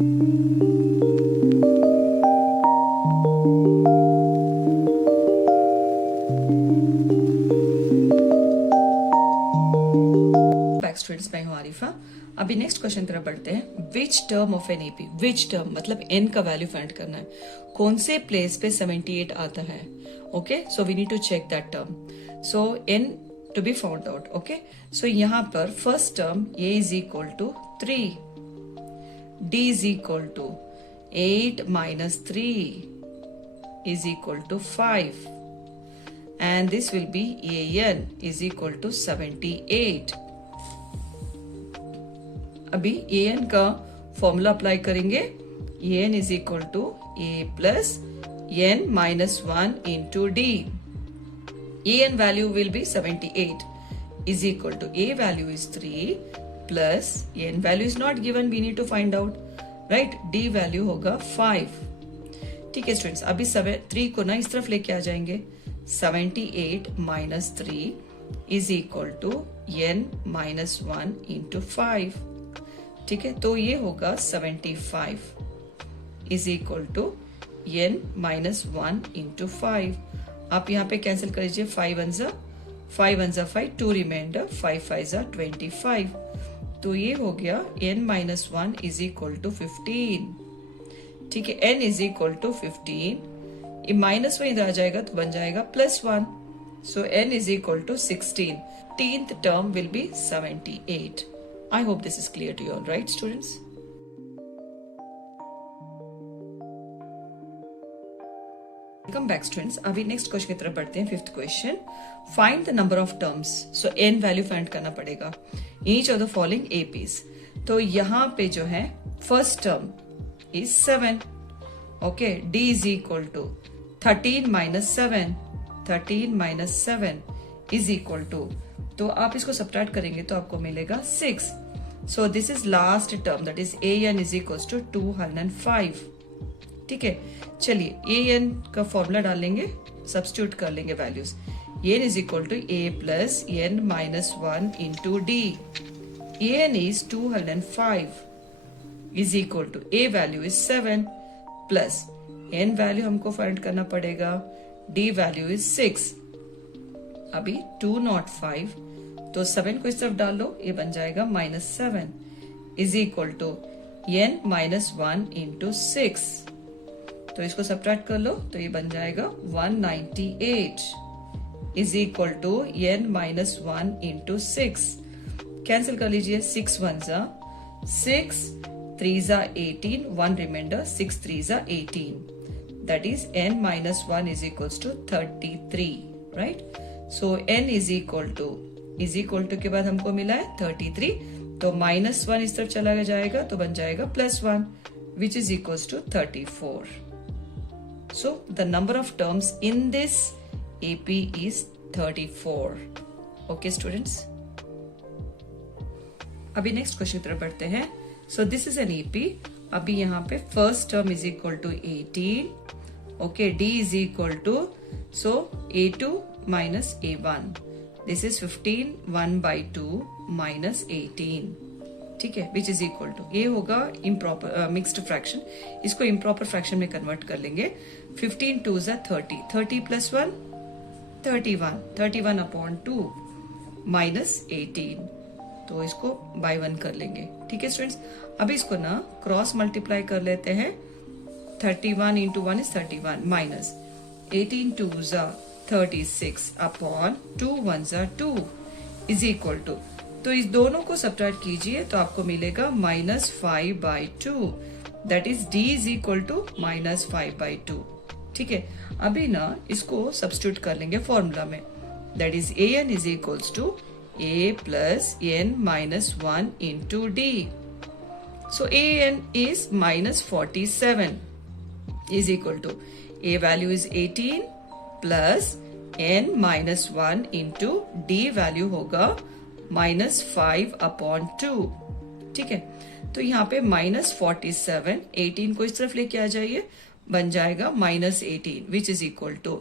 Students, मैं हूं आरिफा। अभी नेक्स्ट क्वेश्चन तरफ बढ़ते हैं। Which term of an AP, which term मतलब एन का वैल्यू फाइंड करना है, कौन से प्लेस पे 78 आता है। Okay, so we need to check that term. So n to be found out. Okay, so यहाँ पर first term a is equal to 3, d is equal to 8 minus 3 is equal to 5, and this will be an is equal to 78. अभी an का formula apply करेंगे। an is equal to a plus n minus 1 into d. an value will be 78 is equal to a value is 3 plus n value is not given, we need to find out, right? d value होगा 5। ठीक है students, अभी 3 को ना इस तरफ लेके आ जाएंगे। 78 minus 3 is equal to n minus 1 into 5। ठीक है, तो ये होगा 75 is equal to n minus 1 into 5। आप यहाँ पे कैंसिल कर लीजिए, 5 1 जा 5, 2 रिमाइंडर, 5 5 जा 25। तो ये हो गया n minus 1 is equal to 15। ठीक है, n is equal to 15, ये माइनस में इधर आ जाएगा तो बन जाएगा +1। सो n is equal to 16। 10th term will be 78। I hope this is clear to you all, right students? Welcome back students। अभी नेक्स्ट क्वेश्चन की तरफ बढ़ते हैं। 5th question, find the number of terms. So n value find करना पड़ेगा each of the following APs. तो यहाँ पे जो है first term is 7। Okay, d is equal to 13 minus 7, 13 minus 7 is equal to, तो आप इसको सब्ट्रैक्ट करेंगे तो आपको मिलेगा 6। So this is last term, that is an is equals to 205। ठीक है, चलिए an का फॉर्मूला डाल लेंगे, सब्स्टिट्यूट कर लेंगे values. an is equal to a plus n minus 1 into d। an is 205 is equal to a value is 7 plus n value हमको find करना पड़ेगा, d value is 6। अभी 205, तो 7 को इस तरफ डाल लो, ये बन जाएगा -7 is equal to n minus 1 into 6। तो इसको सब्ट्रैक्ट कर लो तो ये बन जाएगा 198 is equal to n minus 1 into 6। Cancel कर लीजिए, 6 1 जा 6, 3 जा 18, 1 remainder, 6 3 जा 18। That is n minus 1 is equals to 33, right? So n is equal to के बाद हमको मिला है 33, तो -1 इस तरफ चला जाएगा तो बन जाएगा +1 which is equals to 34। So the number of terms in this AP is 34। Okay students, अभी नेक्स्ट क्वेश्चन की तरफ बढ़ते हैं। So this is an AP। अभी यहाँ पे first term is equal to 18। Okay, D is equal to, so A2 minus A1। This is 15 1 by 2 minus 18। ठीक है, which is equal to, ये होगा improper mixed fraction, इसको improper fraction में convert कर लेंगे। 15 2 जा 30, 30 plus 1 31, 31 upon 2 minus 18। तो इसको बाय 1 कर लेंगे। ठीक है स्टूडेंट्स, अभी इसको ना क्रॉस मल्टीप्लाई कर लेते हैं। 31 into 1 is 31 minus 18 2 जा 36 upon 2 1 जा 2 is equal to, तो इस दोनों को सब्ट्रैक्ट कीजिए तो आपको मिलेगा -5/2। That is d is equal to -5/2। ठीक है, अभी ना इसको सब्स्टिट्यूट कर लेंगे फॉर्मूला में। That is an is equals to a plus n minus 1 into d। So an is -47 is equal to, a value is 18 plus n minus 1 into d value होगा -5/2। ठीक है, तो यहाँ पे -47, 18 को इस तरफ लेके आ जाइए, बन जाएगा -18 which is equal to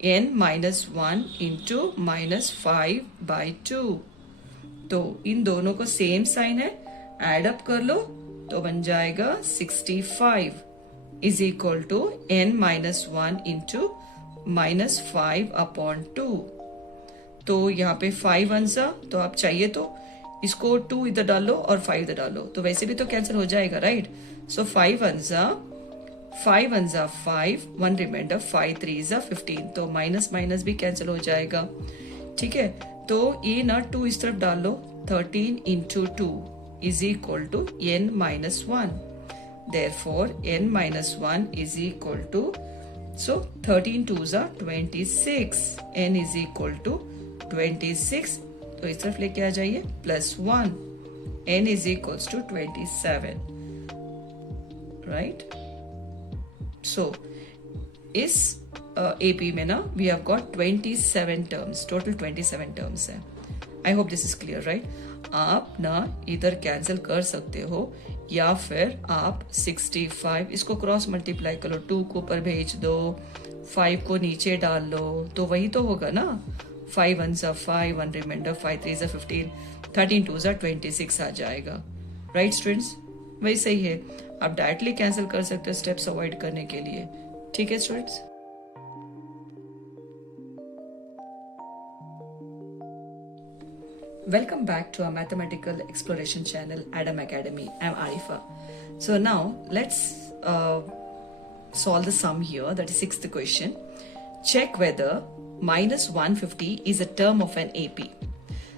n minus 1 into -5/2। तो इन दोनों को सेम साइन है, एड अप कर लो तो बन जाएगा 65 is equal to n minus 1 into minus 5 upon 2। तो यहाँ पे 5 आंसर, तो आप चाहिए तो इसको 2 इधर डालो और 5 इधर डालो, तो वैसे भी तो कैंसिल हो जाएगा, राइट। सो 5 आंसर 5, 1 रिमाइंडर, 5 3 15, तो माइनस माइनस भी कैंसिल हो जाएगा, ठीक है। तो ये ना 2 इस तरफ डालो, 13 into 2 is equal to n minus 1, therefore n minus 1 is equal to, so 13 2s are 26, n is equal to 26, तो इस तरफ लेके आ जाइए, plus 1, n is equals to 27, right. So इस AP में ना we have got 27 terms, total 27 terms है। I hope this is clear, right. आप ना इधर कैंसिल कर सकते हो या फिर आप 65 इसको क्रॉस मल्टीप्लाई कर लो, 2 को ऊपर भेज दो, 5 को नीचे डाल लो, तो वही तो होगा ना। 5 1 5, 1 रिमाइंडर, 5 3 15, 13 2 26 आ जाएगा, राइट स्टूडेंट्स। वही सही है, आप डायरेक्टली कैंसिल कर सकते हो स्टेप्स अवॉइड करने के लिए, ठीक है students. Welcome back to our mathematical exploration channel, Adam Academy. I'm Arifa. So now let's solve the sum here, that is 6th question. Check whether minus 150 is a term of an AP.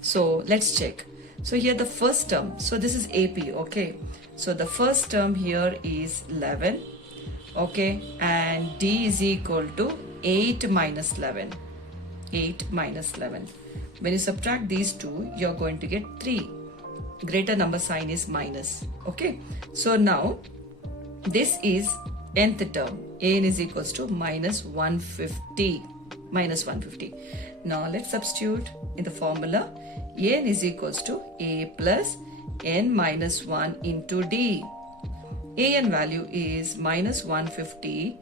So let's check. So here the first term, so this is AP, okay. So the first term here is 11, okay, and D is equal to 8 minus 11. 8 minus 11. When you subtract these two, you're going to get 3. Greater number sign is minus. Okay. So now this is nth term. An is equals to minus 150. Minus 150. Now let's substitute in the formula. An is equals to A plus n minus 1 into D. An value is minus 150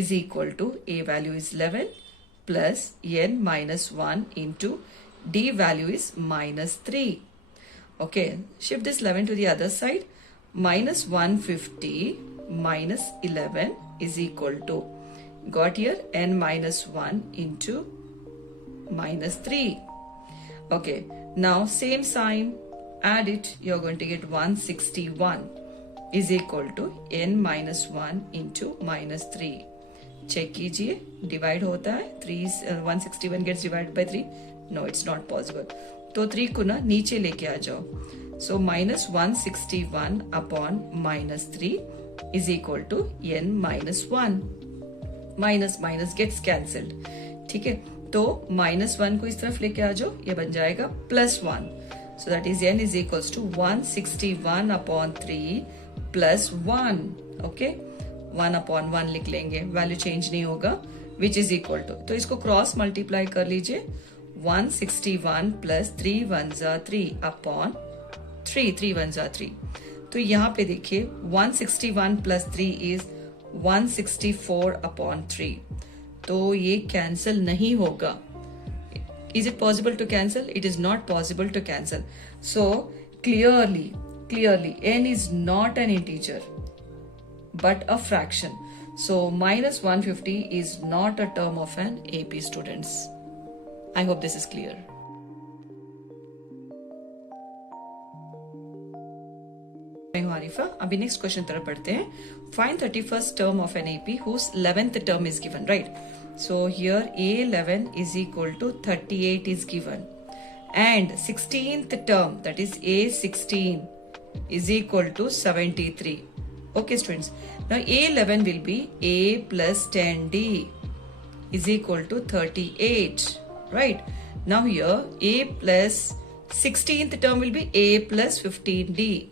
is equal to A value is 11 plus n minus 1 into D value is minus 3. Okay, shift this 11 to the other side. Minus 150 minus 11 is equal to, got here, n minus 1 into minus 3. Okay, now same sign, add it, you're going to get 161 is equal to n minus 1 into minus 3. Check कीजिए, divide होता है 3, 161 gets divide by 3, no it's not possible, तो 3 को ना नीचे लेके आ जाओ। So minus 161 upon minus 3 is equal to n minus 1, minus minus gets cancelled, ठीक है। तो माइनस 1 को इस तरफ लेके आ जाओ, ये बन जाएगा plus 1, so that is n is equals to 161 upon 3 plus 1, okay. 1 upon 1 लिख लेंगे, वैल्यू चेंज नहीं होगा, विच इज इक्वल टू, तो इसको क्रॉस मल्टीप्लाई कर लीजिए, 161 प्लस 3 1 3 अपॉन 3, 3 1 3। तो यहाँ पे देखिए 161 प्लस 3 इज 164 अपॉन 3, तो ये कैंसिल नहीं होगा। Is it possible to cancel? It is not possible to cancel. So clearly n is not an integer but a fraction. So minus 150 is not a term of an AP, students. I hope this is clear. मैं हूं आरिफा। अभी next question तरफ पढ़ते हैं। Find 31st term of an AP whose 11th term is given, right? So here A11 is equal to 38 is given, and 16th term, that is A16 is equal to 73. Okay students, now A11 will be A plus 10D is equal to 38, right? Now here A plus 16th term will be A plus 15D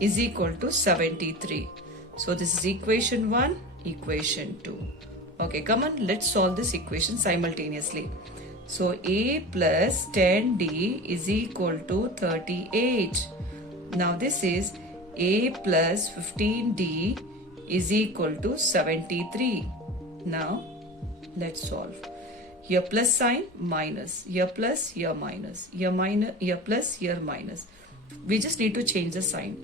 is equal to 73. So this is equation 1, equation 2. Okay, come on, let's solve this equation simultaneously. So A plus 10D is equal to 38. Now this is A plus 15D is equal to 73. Now let's solve. Here plus sign, minus, here plus, here minus, here minus, here plus, here minus. We just need to change the sign.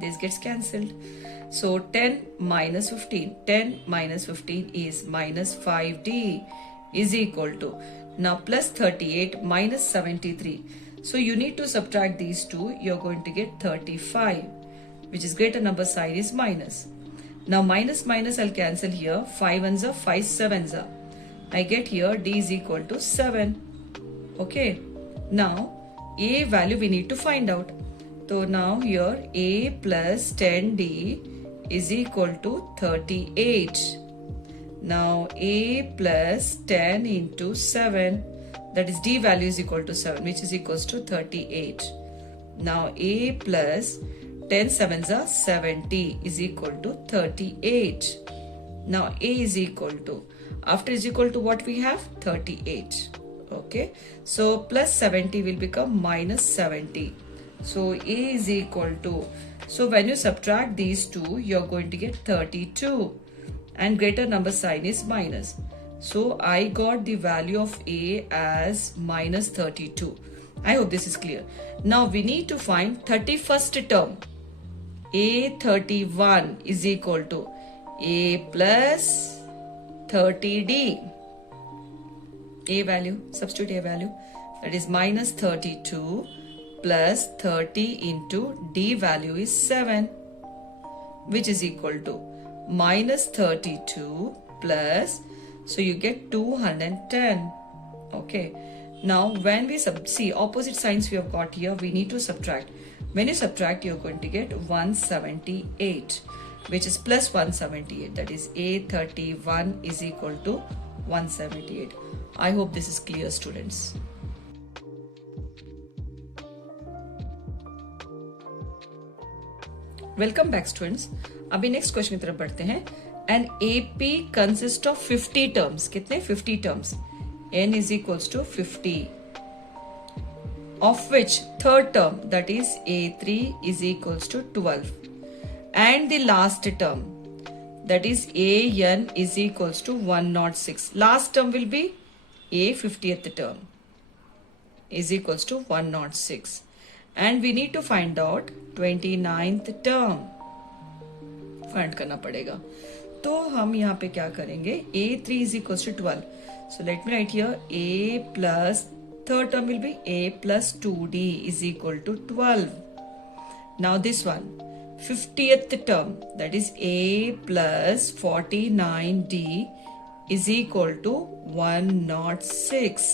This gets cancelled. So 10 minus 15. 10 minus 15 is minus 5D is equal to, now plus 38 minus 73. So you need to subtract these two. You're going to get 35, which is greater number sign is minus. Now minus minus I'll cancel here. 5 ones are 5 sevens are. I get here D is equal to 7. Okay. Now A value we need to find out. So now here A plus 10D is equal to 38. Now A plus 10 into 7, that is D value is equal to 7, which is equals to 38. Now A plus 10 sevens are 70 is equal to 38. Now A is equal to, after is equal to what we have? 38. Okay. So plus 70 will become minus 70. So A is equal to, so when you subtract these two, you're going to get 32. And greater number sign is minus. So I got the value of A as minus 32. I hope this is clear. Now we need to find 31st term. A31 is equal to A plus 30D. A value, substitute A value, that is minus 32 plus 30 into D value is 7, which is equal to minus 32 plus, so you get 210. Okay. Now when we see opposite signs we have got here, we need to subtract. When you subtract, you're going to get 178, which is plus 178. That is A31 is equal to 178. I hope this is clear, students. Welcome back students. अभी next question की तरफ बढ़ते हैं. An AP consist of 50 terms. कितने? 50 terms. N is equals to 50, of which third term that is A3 is equals to 12 and the last term that is AN is equals to 106. Last term will be A 50th term is equals to 106. And we need to find out 29th term. Find करना पड़ेगा. तो हम यहाँ पे क्या करेंगे? A3 is equals to 12. So let me write here A plus third term will be A plus 2D is equal to 12. Now this one, 50th term, that is A plus 49D is equal to 106.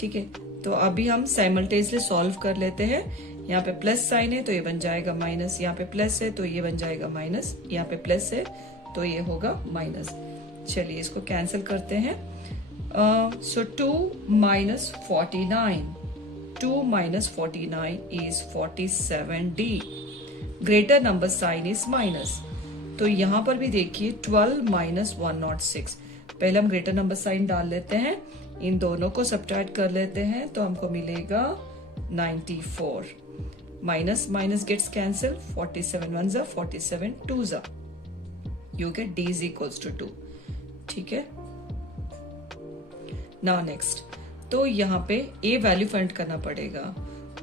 ठीक है. तो अभी हम simultaneously solve कर लेते हैं. यहाँ पे प्लस साइन है तो ये बन जाएगा माइनस, यहाँ पे प्लस है तो ये बन जाएगा माइनस, यहाँ पे प्लस है तो ये होगा माइनस. चलिए इसको कैंसिल करते हैं. So 2 minus 49. 2 minus 49 is 47D. Greater number sign is minus. तो यहां पर भी देखिए 12 minus 106. पहले हम ग्रेटर नंबर साइन डाल लेते हैं, इन दोनों को सब्ट्रैक्ट कर लेते हैं तो हमको मिलेगा 94. Minus minus gets cancel. 47 1 जा 47 2 जा. You get D is equals to 2. ठीक है. नाउ नेक्स्ट, तो यहाँ पे A वैल्यू फाइंड करना पड़ेगा.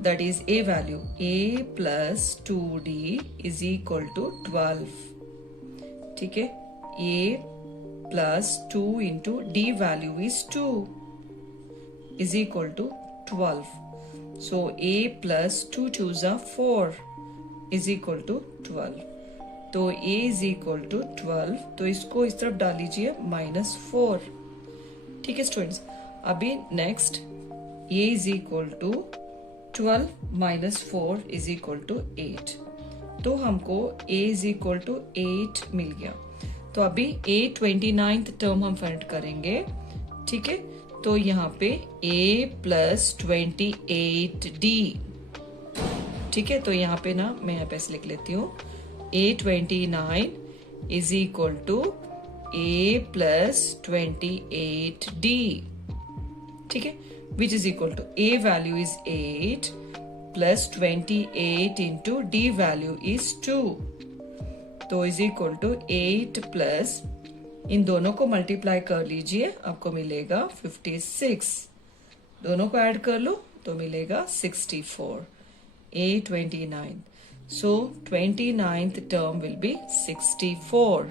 That is A value. A plus 2D is equal to 12. ठीक है. A plus 2 into D value is 2 is equal to 12. So A plus 2 2s are 4 is equal to 12. तो A is equal to 12. तो इसको इस तरफ डाल लीजिए -4. ठीक है स्टूडेंट्स. अभी next A is equal to 12 minus 4 is equal to 8. तो हमको A is equal to 8 मिल गया. तो अभी A29th टर्म हम फाइंड करेंगे. ठीक है. तो यहाँ पे A plus 28D. ठीक है. तो यहाँ पे ना मैं यहाँ पे ऐसे लिख लेती हूँ. A29 is equal to A plus 28D. ठीक है. Which is equal to A value is 8 plus 28 into D value is 2. तो is equal to 8 plus, इन दोनों को मल्टीप्लाई कर लीजिए, आपको मिलेगा 56. दोनों को ऐड कर लो तो मिलेगा 64. A29. So 29th term will be 64.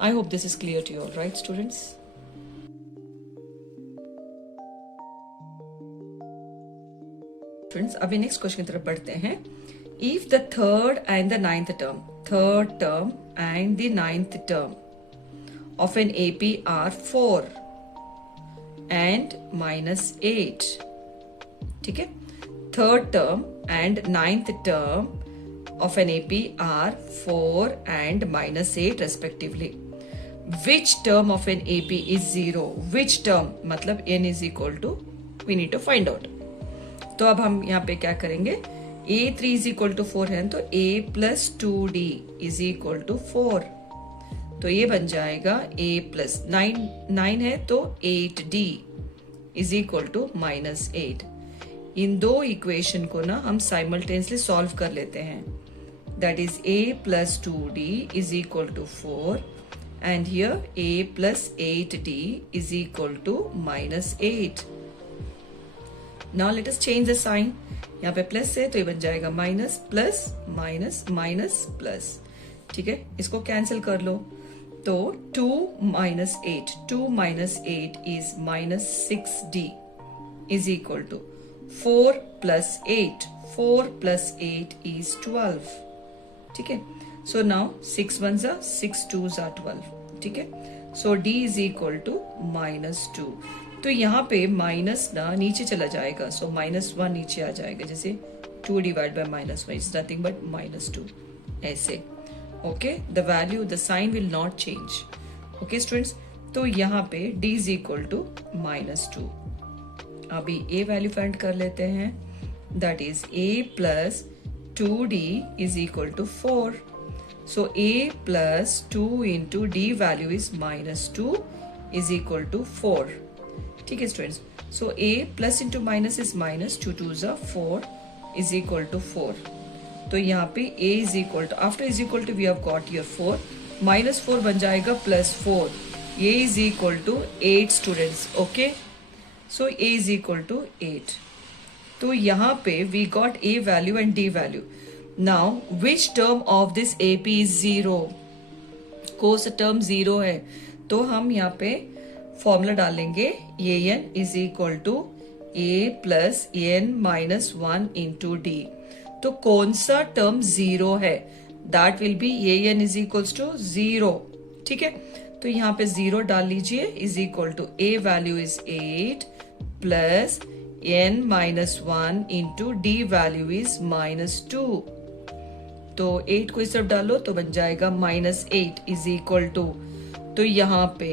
I hope this is clear to you all, right students? Friends, अभी नेक्स्ट क्वेश्चन की तरफ बढ़ते हैं. If the third and the ninth term and the ninth term of an AP are 4 and -8, ठीक है, third term and ninth term of an AP are 4 and -8 respectively. Which term of an AP is 0? Which term मतलब n is equal to, we need to find out. तो अब हम यहाँ पे क्या करेंगे, A3 is equal to 4 है तो A plus 2D is equal to 4. तो ये बन जाएगा A plus 9 है तो 8D is equal to -8. इन दो इक्वेशन को ना हम साइमल्टेनियसली सॉल्व कर लेते हैं. That is A plus 2D is equal to 4 and here A plus 8D is equal to -8. Now let us change the sign. यहाँ पे प्लस है तो ये बन जाएगा minus plus minus minus plus. ठीक है, इसको कैंसिल कर लो तो 2 minus 8, 2 minus 8 is -6D is equal to 4 plus 8. 4 plus 8 is 12. ठीक है, so now 6 1s are 6 2s are 12. ठीक है, सो D is equal to -2. तो यहाँ पे माइनस ना नीचे चला जाएगा, सो -1 नीचे आ जाएगा, जैसे 2 divided by -1 is nothing but -2 ऐसे. Okay, the value, the sign will not change. Okay students, तो यहाँ पे D is equal to -2. अभी A वैल्यू फाइंड कर लेते हैं. That is A plus 2D is equal to 4. So A plus 2 into D value is -2 is equal to 4. ठीक है students, so A plus into minus is minus, 2 2s are 4 is equal to 4. तो यहाँ पे A is equal to, after is equal to we have got here 4, -4 बन जाएगा +4. A is equal to 8 students. Okay, so A is equal to 8. तो यहाँ पे we got A value and D value. Now which term of this AP is 0? कौन सा term 0 है? तो हम यहाँ पे फॉर्मूला डालेंगे AN is equal to A plus N minus 1 into D. तो कौन सा टर्म 0 है? That will be AN is equals to 0. ठीक है, तो यहाँ पे 0 डाल लीजिए, is equal to A value is 8 plus N minus 1 into D value is -2. तो 8 को इस तरफ डालो तो बन जाएगा -8 is equal to, तो यहाँ पे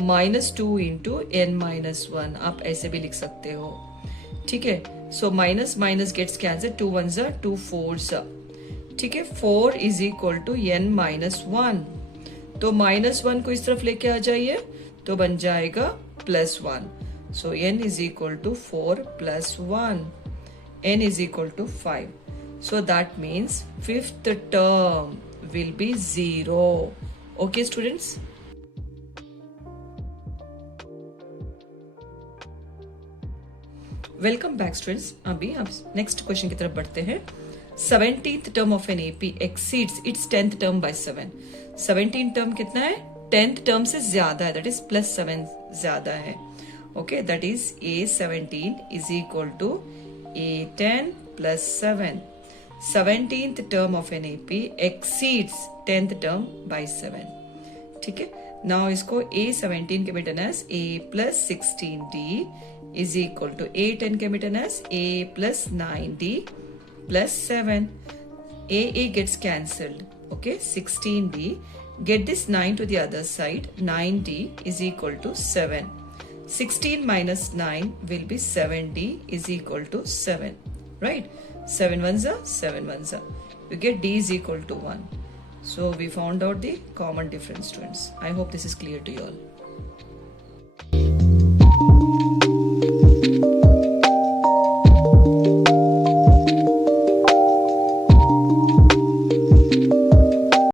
-2 into N minus 1 आप ऐसे भी लिख सकते हो. ठीक है, so minus minus gets cancel, 2 1s are 2 4s are. ठीक है, 4 is equal to N minus 1. तो -1 को इस तरफ लेके आ जाइए तो बन जाएगा +1. So N is equal to 4 plus 1. N is equal to 5. So that means fifth term will be 0. Okay students? Welcome back students. अभी हम next question की तरफ बढ़ते हैं. 17th term of an AP exceeds its 10th term by 7. 17th term कितना है? 10th term से ज्यादा है, that is +7 ज्यादा है. Okay, that is A17 is equal to A10 plus 7. 17th term of an AP exceeds 10th term by 7. ठीक है, now इसको A17 के written as A plus 16D is equal to A10 के written as A plus 9D plus 7. A gets cancelled. Okay, 16D. Get this 9 to the other side. 9D is equal to 7. 16 minus 9 will be 7D is equal to 7. Right? 7 1s are 7 1s are. You get D is equal to 1. So we found out the common difference students. I hope this is clear to you all.